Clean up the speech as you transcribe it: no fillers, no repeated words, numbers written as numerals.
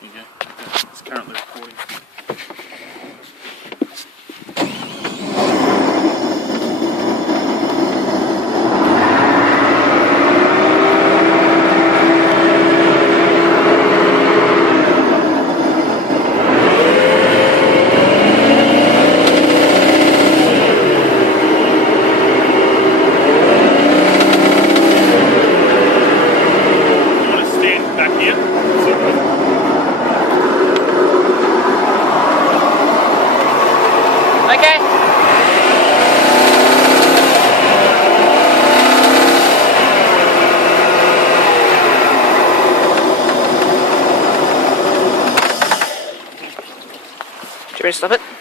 There you go. It's currently recording. Back here. Okay. Do you want me to stop it?